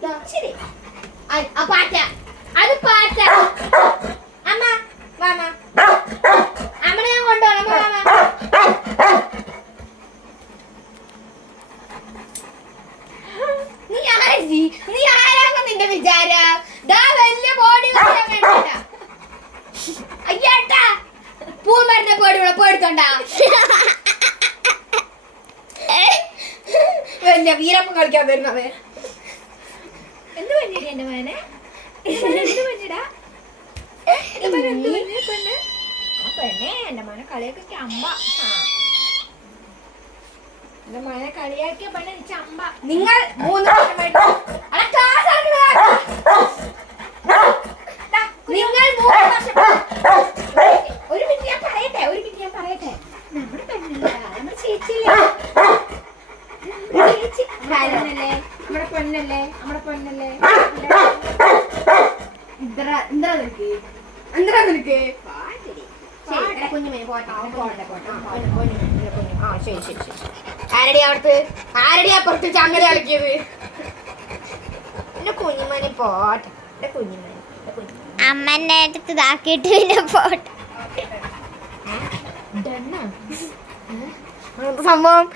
ആ പാറ്റ. അത് പാറ്റ. അമ്മ വാമ അമ്മനെ ഞാൻ കൊണ്ടുപോകണം അമ്മ നീ ആരി നീ ആരാണ് നിന്റെ വിചാരം? ദാ വലിയ ബോഡി വേണ്ടിട്ടാ അയ്യേട്ടാ. പൂ ബോഡി ഇവിടെ പേടിത്തോണ്ടാ വലിയ വീരപ്പം കളിക്കാൻ വരുന്നവേ എന്ത് പഞ്ഞിടി എന്റെ മോനെ? എന്ത് പഞ്ഞിടാ? എന്ത് പഞ്ഞി പെണ്ണ്? ആ പെണ്ണേ എന്റെ മോനെ കളിയൊക്കെ അമ്പ. എന്റെ മോനെ കളിയാക്കിയ പെണ്ണ് അമ്പ. നിങ്ങൾ മൂന്ന് നിങ്ങൾ മൂന്ന് ഒരു മിനിറ്റ് ഞാൻ പറയട്ടെ ഒരു മിനിറ്റ് ഞാൻ പറയട്ടെ. നമ്മുടെ പെണ്ണില്ല നമ്മുടെ ചേച്ചിയില്ല? ചേച്ചി ഭാര്യനല്ലേ നമ്മുടെ പൊന്നല്ലേ നമ്മുടെ പൊന്നല്ലേ. ഇന്ദ്ര ഇന്ദ്ര നിനക്ക്? ഇന്ദ്ര നിനക്ക്? ആരടി അവിടുത്തെ? ആരടി അപ്പുറത്ത് ചങ്ങല എന്റെ പോട്ടെ. എന്റെ അമ്മന്റെ അടുത്ത് ഇതാക്കിയിട്ട് പിന്നെ പോട്ടെ. സംഭവം?